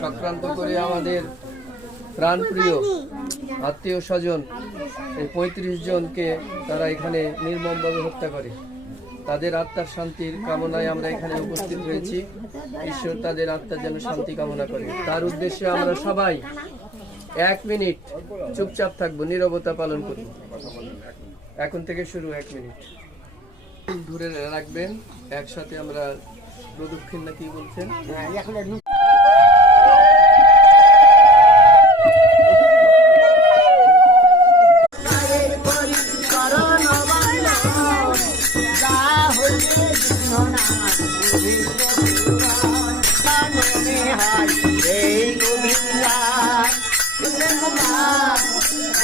চক্রান্ত করে আমাদের প্রাণপ্রিয় আত্মীয় স্বজন এই ৩৫ জনকে তারা এখানে নির্মমভাবে হত্যা করে। তাদের আত্মার শান্তির কামনায় আমরা এখানে উপস্থিত হয়েছি। ঈশ্বর তাদের আত্মার যেন শান্তি কামনা করে, তার উদ্দেশ্যে আমরা সবাই 1 মিনিট চুপচাপ থাকবো, নীরবতা পালন করব। এখন থেকে শুরু 1 মিনিট ধরে রাখবেন। একসাথে আমরা প্রদক্ষিণ না কি বলছেন,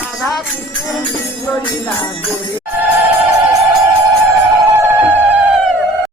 রাধা কৃষ্ণের